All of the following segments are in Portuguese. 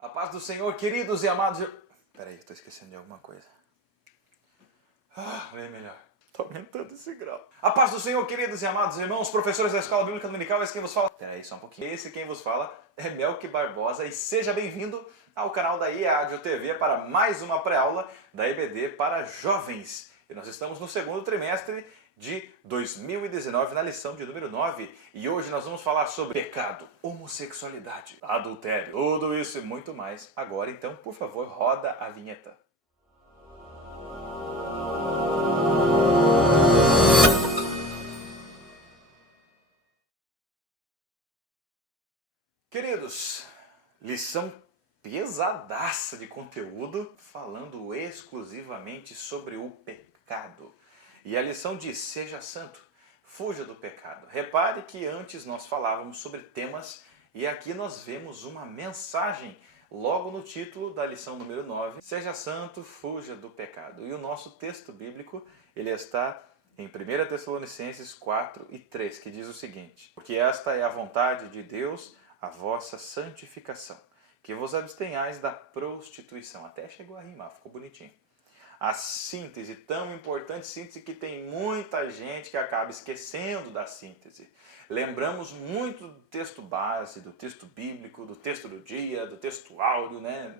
A paz do Senhor, queridos e amados... Peraí, estou esquecendo de alguma coisa. Bem melhor. Estou aumentando esse grau. A paz do Senhor, queridos e amados irmãos, professores da Escola Bíblica Dominical, esse quem vos fala... Peraí, só um pouquinho. Esse quem vos fala é Melk Barbosa e seja bem-vindo ao canal da IADIO TV para mais uma pré-aula da EBD para jovens. E nós estamos no segundo trimestre de 2019, na lição de número 9. E hoje nós vamos falar sobre pecado, homossexualidade, adultério, tudo isso e muito mais. Agora então, por favor, roda a vinheta. Queridos, lição pesadaça de conteúdo, falando exclusivamente sobre o pecado. E a lição diz, seja santo, fuja do pecado. Repare que antes nós falávamos sobre temas e aqui nós vemos uma mensagem logo no título da lição número 9, seja santo, fuja do pecado. E o nosso texto bíblico, ele está em 1 Tessalonicenses 4 e 3, que diz o seguinte, porque esta é a vontade de Deus, a vossa santificação, que vos abstenhais da prostituição. Até chegou a rimar, ficou bonitinho. A síntese, tão importante síntese que tem muita gente que acaba esquecendo da síntese. Lembramos muito do texto base, do texto bíblico, do texto do dia, do texto áudio, né?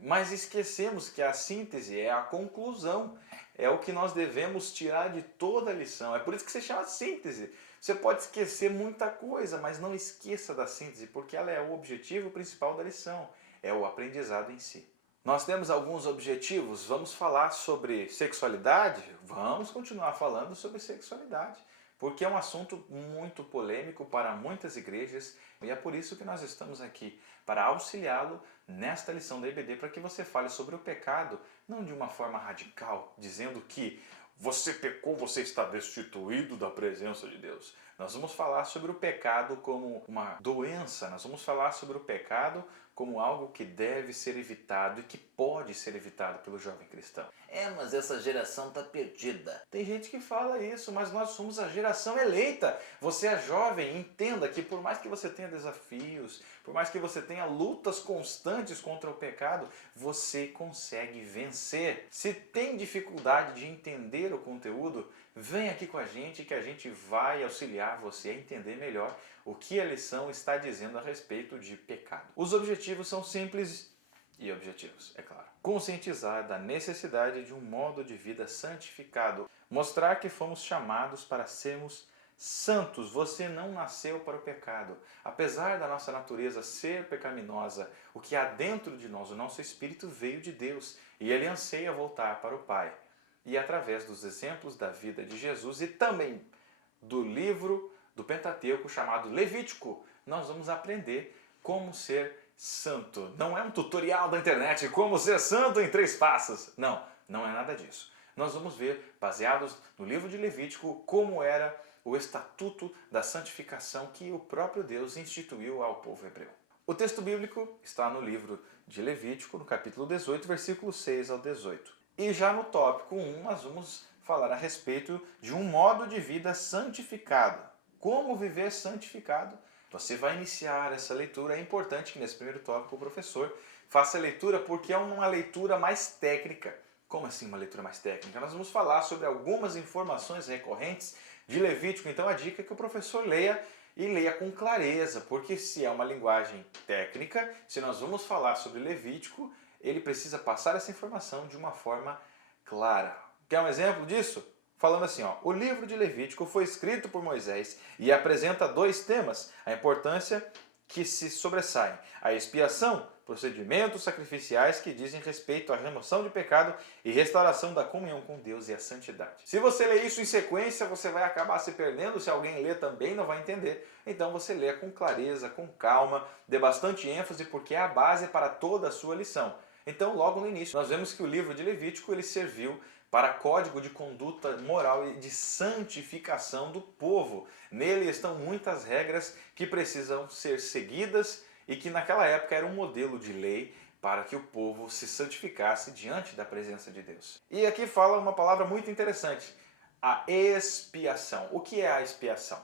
Mas esquecemos que a síntese é a conclusão, é o que nós devemos tirar de toda a lição. É por isso que se chama síntese. Você pode esquecer muita coisa, mas não esqueça da síntese, porque ela é o objetivo principal da lição, é o aprendizado em si. Nós temos alguns objetivos, vamos falar sobre sexualidade? Vamos continuar falando sobre sexualidade, porque é um assunto muito polêmico para muitas igrejas e é por isso que nós estamos aqui, para auxiliá-lo nesta lição da EBD, para que você fale sobre o pecado, não de uma forma radical, dizendo que você pecou, você está destituído da presença de Deus. Nós vamos falar sobre o pecado como uma doença, nós vamos falar sobre o pecado como algo que deve ser evitado e que pode ser evitado pelo jovem cristão. Mas essa geração está perdida. Tem gente que fala isso, mas nós somos a geração eleita. Você é jovem, entenda que por mais que você tenha desafios, por mais que você tenha lutas constantes contra o pecado, você consegue vencer. Se tem dificuldade de entender o conteúdo, vem aqui com a gente que a gente vai auxiliar você a entender melhor o que a lição está dizendo a respeito de pecado. Os objetivos são simples e objetivos, é claro. Conscientizar da necessidade de um modo de vida santificado. Mostrar que fomos chamados para sermos santos. Você não nasceu para o pecado. Apesar da nossa natureza ser pecaminosa, o que há dentro de nós, o nosso espírito veio de Deus e ele anseia voltar para o Pai. E através dos exemplos da vida de Jesus e também do livro do Pentateuco chamado Levítico, nós vamos aprender como ser santo. Não é um tutorial da internet, como ser santo em 3 passos. Não, não é nada disso. Nós vamos ver, baseados no livro de Levítico, como era o estatuto da santificação que o próprio Deus instituiu ao povo hebreu. O texto bíblico está no livro de Levítico, no capítulo 18, versículos 6 ao 18. E já no tópico 1, nós vamos falar a respeito de um modo de vida santificado. Como viver santificado? Você vai iniciar essa leitura. É importante que nesse primeiro tópico o professor faça a leitura porque é uma leitura mais técnica. Como assim uma leitura mais técnica? Nós vamos falar sobre algumas informações recorrentes de Levítico. Então a dica é que o professor leia e leia com clareza, porque se é uma linguagem técnica, se nós vamos falar sobre Levítico, ele precisa passar essa informação de uma forma clara. Quer um exemplo disso? Falando assim, ó, o livro de Levítico foi escrito por Moisés e apresenta 2 temas, a importância que se sobressaem, a expiação, procedimentos sacrificiais que dizem respeito à remoção de pecado e restauração da comunhão com Deus e a santidade. Se você ler isso em sequência, você vai acabar se perdendo, se alguém ler também não vai entender. Então você lê com clareza, com calma, dê bastante ênfase porque é a base para toda a sua lição. Então logo no início nós vemos que o livro de Levítico ele serviu para código de conduta moral e de santificação do povo. Nele estão muitas regras que precisam ser seguidas e que naquela época era um modelo de lei para que o povo se santificasse diante da presença de Deus. E aqui fala uma palavra muito interessante, a expiação. O que é a expiação?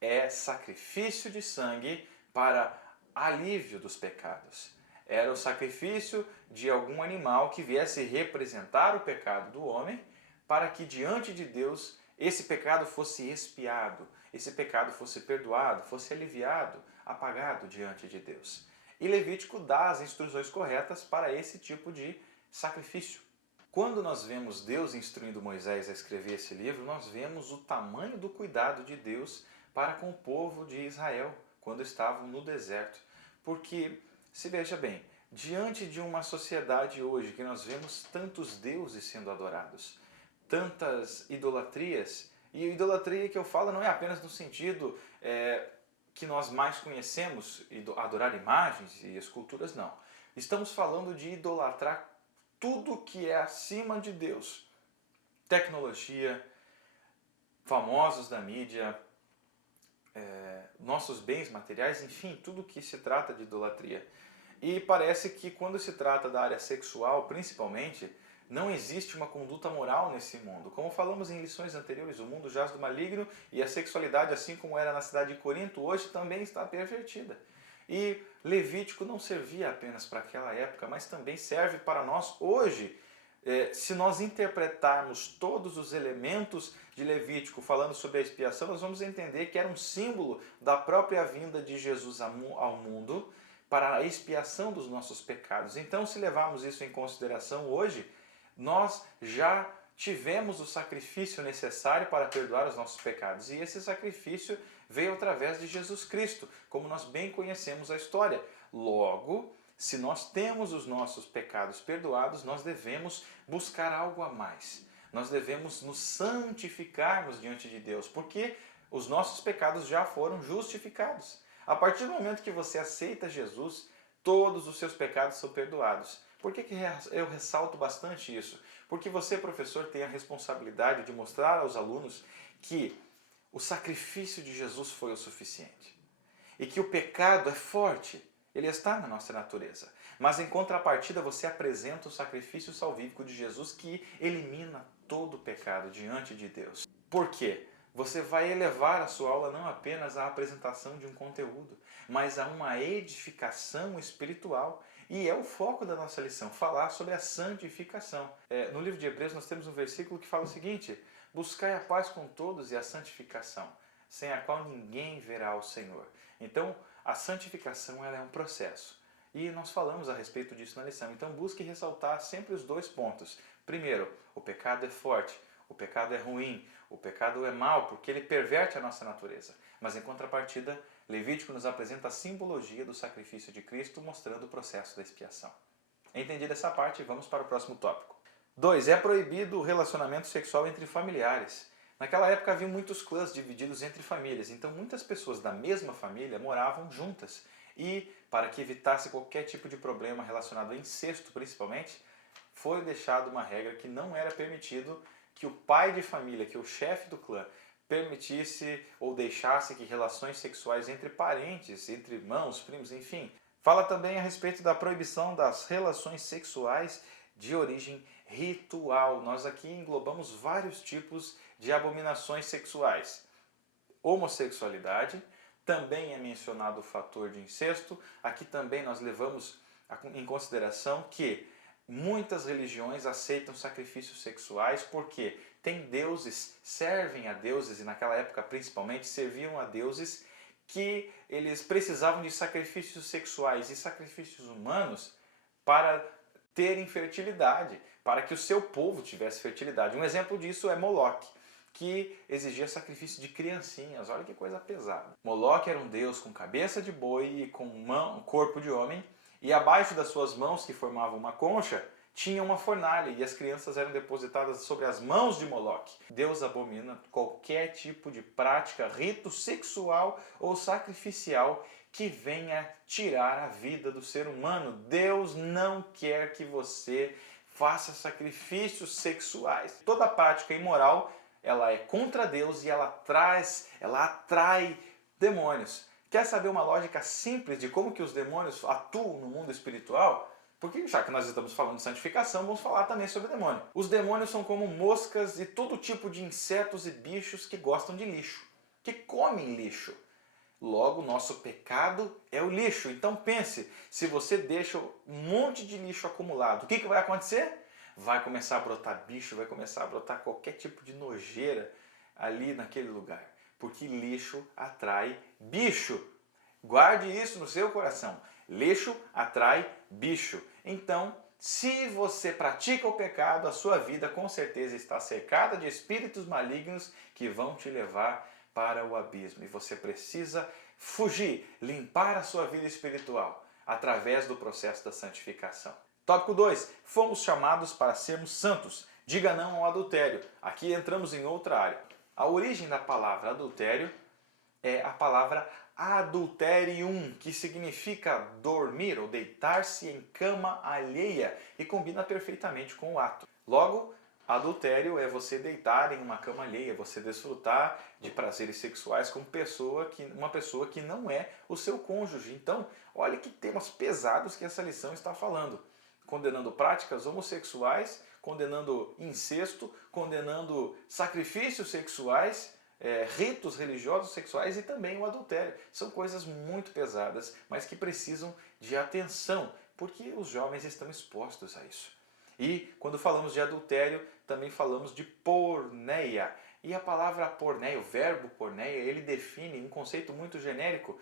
É sacrifício de sangue para alívio dos pecados. Era o sacrifício de algum animal que viesse representar o pecado do homem, para que diante de Deus esse pecado fosse expiado, esse pecado fosse perdoado, fosse aliviado, apagado diante de Deus. E Levítico dá as instruções corretas para esse tipo de sacrifício. Quando nós vemos Deus instruindo Moisés a escrever esse livro, nós vemos o tamanho do cuidado de Deus para com o povo de Israel, quando estavam no deserto. Porque, se veja bem, diante de uma sociedade hoje que nós vemos tantos deuses sendo adorados, tantas idolatrias, e a idolatria que eu falo não é apenas no sentido que nós mais conhecemos, adorar imagens e esculturas, não. Estamos falando de idolatrar tudo que é acima de Deus. Tecnologia, famosos da mídia, nossos bens materiais, enfim, tudo que se trata de idolatria. E parece que quando se trata da área sexual, principalmente, não existe uma conduta moral nesse mundo. Como falamos em lições anteriores, o mundo jaz do maligno e a sexualidade, assim como era na cidade de Corinto, hoje também está pervertida. E Levítico não servia apenas para aquela época, mas também serve para nós hoje. Se nós interpretarmos todos os elementos de Levítico falando sobre a expiação, nós vamos entender que era um símbolo da própria vinda de Jesus ao mundo para a expiação dos nossos pecados. Então, se levarmos isso em consideração hoje, nós já tivemos o sacrifício necessário para perdoar os nossos pecados. E esse sacrifício veio através de Jesus Cristo, como nós bem conhecemos a história. Logo, se nós temos os nossos pecados perdoados, nós devemos buscar algo a mais. Nós devemos nos santificarmos diante de Deus, porque os nossos pecados já foram justificados. A partir do momento que você aceita Jesus, todos os seus pecados são perdoados. Por que eu ressalto bastante isso? Porque você, professor, tem a responsabilidade de mostrar aos alunos que o sacrifício de Jesus foi o suficiente. E que o pecado é forte, ele está na nossa natureza. Mas em contrapartida você apresenta o sacrifício salvífico de Jesus que elimina todo o pecado diante de Deus. Por quê? Você vai elevar a sua aula não apenas à apresentação de um conteúdo, mas a uma edificação espiritual. E é o foco da nossa lição, falar sobre a santificação. No livro de Hebreus nós temos um versículo que fala o seguinte: buscai a paz com todos e a santificação, sem a qual ninguém verá o Senhor. Então, a santificação ela é um processo. E nós falamos a respeito disso na lição. Então, busque ressaltar sempre os dois pontos. Primeiro, o pecado é forte, o pecado é ruim, o pecado é mau, porque ele perverte a nossa natureza. Mas, em contrapartida, Levítico nos apresenta a simbologia do sacrifício de Cristo, mostrando o processo da expiação. Entendida essa parte, vamos para o próximo tópico. 2. É proibido o relacionamento sexual entre familiares. Naquela época havia muitos clãs divididos entre famílias, então muitas pessoas da mesma família moravam juntas. E, para que evitasse qualquer tipo de problema relacionado a incesto principalmente, foi deixada uma regra que não era permitido que o pai de família, que o chefe do clã, permitisse ou deixasse que relações sexuais entre parentes, entre irmãos, primos, enfim. Fala também a respeito da proibição das relações sexuais de origem ritual. Nós aqui englobamos vários tipos de abominações sexuais. Homossexualidade, também é mencionado o fator de incesto. Aqui também nós levamos em consideração que muitas religiões aceitam sacrifícios sexuais porque tem deuses, servem a deuses, e naquela época principalmente serviam a deuses que eles precisavam de sacrifícios sexuais e sacrifícios humanos para terem fertilidade, para que o seu povo tivesse fertilidade. Um exemplo disso é Moloque, que exigia sacrifício de criancinhas. Olha que coisa pesada. Moloque era um deus com cabeça de boi e com corpo de homem, e abaixo das suas mãos, que formavam uma concha, tinha uma fornalha, e as crianças eram depositadas sobre as mãos de Moloque. Deus abomina qualquer tipo de prática, rito sexual ou sacrificial que venha tirar a vida do ser humano. Deus não quer que você faça sacrifícios sexuais. Toda prática imoral, ela é contra Deus e ela atrai demônios. Quer saber uma lógica simples de como que os demônios atuam no mundo espiritual? Porque já que nós estamos falando de santificação, vamos falar também sobre demônio. Os demônios são como moscas e todo tipo de insetos e bichos que gostam de lixo, que comem lixo. Logo, nosso pecado é o lixo. Então pense, se você deixa um monte de lixo acumulado, o que vai acontecer? Vai começar a brotar bicho, vai começar a brotar qualquer tipo de nojeira ali naquele lugar. Porque lixo atrai bicho. Guarde isso no seu coração. Lixo atrai bicho. Então, se você pratica o pecado, a sua vida com certeza está cercada de espíritos malignos que vão te levar para o abismo. E você precisa fugir, limpar a sua vida espiritual através do processo da santificação. Tópico 2. Fomos chamados para sermos santos. Diga não ao adultério. Aqui entramos em outra área. A origem da palavra adultério é a palavra adulterium, que significa dormir ou deitar-se em cama alheia e combina perfeitamente com o ato. Logo, adultério é você deitar em uma cama alheia, você desfrutar de prazeres sexuais com uma pessoa que não é o seu cônjuge. Então, olha que temas pesados que essa lição está falando. Condenando práticas homossexuais, condenando incesto, condenando sacrifícios sexuais, ritos religiosos sexuais e também o adultério. São coisas muito pesadas, mas que precisam de atenção, porque os jovens estão expostos a isso. E quando falamos de adultério, também falamos de porneia. E a palavra porneia, o verbo porneia, ele define um conceito muito genérico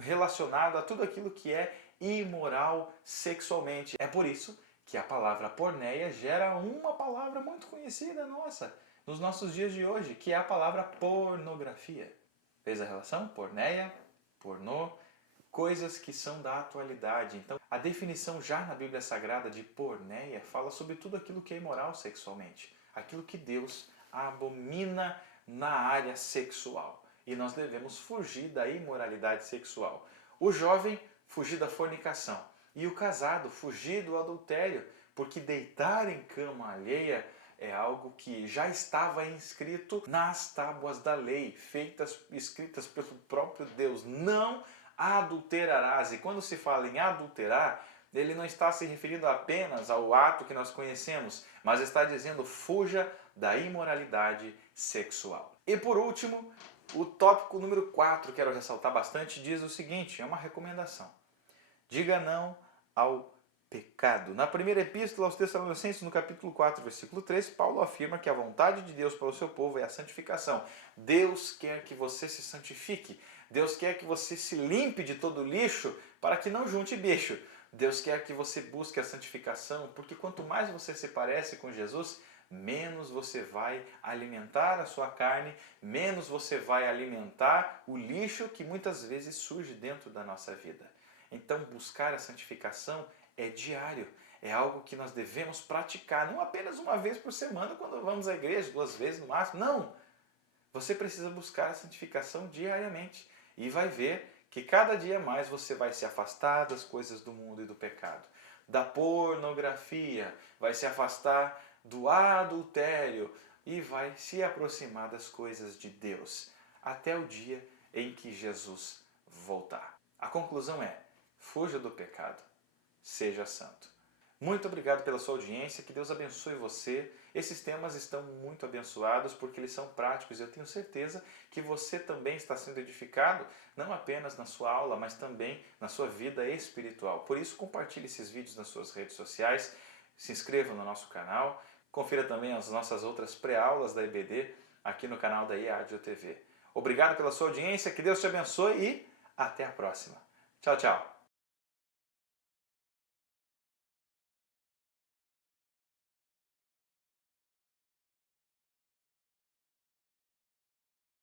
relacionado a tudo aquilo que é imoral sexualmente. É por isso que a palavra porneia gera uma palavra muito conhecida nossa, nos nossos dias de hoje, que é a palavra pornografia. Fez a relação? Porneia, pornô, coisas que são da atualidade. Então, a definição já na Bíblia Sagrada de porneia fala sobre tudo aquilo que é imoral sexualmente, aquilo que Deus abomina na área sexual. E nós devemos fugir da imoralidade sexual. O jovem, fugir da fornicação. E o casado, fugir do adultério, porque deitar em cama alheia é algo que já estava inscrito nas tábuas da lei, escritas pelo próprio Deus. Não adulterarás. E quando se fala em adulterar, ele não está se referindo apenas ao ato que nós conhecemos, mas está dizendo fuja da imoralidade sexual. E por último, o tópico número 4, quero ressaltar bastante, diz o seguinte, é uma recomendação. Diga não ao pecado. Na primeira epístola aos Tessalonicenses, no capítulo 4, versículo 3, Paulo afirma que a vontade de Deus para o seu povo é a santificação. Deus quer que você se santifique. Deus quer que você se limpe de todo lixo para que não junte bicho. Deus quer que você busque a santificação, porque quanto mais você se parece com Jesus, menos você vai alimentar a sua carne, menos você vai alimentar o lixo que muitas vezes surge dentro da nossa vida. Então, buscar a santificação é diário, é algo que nós devemos praticar, não apenas uma vez por semana quando vamos à igreja, 2 vezes no máximo, não! Você precisa buscar a santificação diariamente e vai ver que cada dia mais você vai se afastar das coisas do mundo e do pecado, da pornografia, vai se afastar do adultério e vai se aproximar das coisas de Deus, até o dia em que Jesus voltar. A conclusão é, fuja do pecado. Seja santo. Muito obrigado pela sua audiência, que Deus abençoe você. Esses temas estão muito abençoados porque eles são práticos e eu tenho certeza que você também está sendo edificado, não apenas na sua aula, mas também na sua vida espiritual. Por isso, compartilhe esses vídeos nas suas redes sociais, se inscreva no nosso canal, confira também as nossas outras pré-aulas da EBD aqui no canal da IADIO TV. Obrigado pela sua audiência, que Deus te abençoe e até a próxima. Tchau, tchau.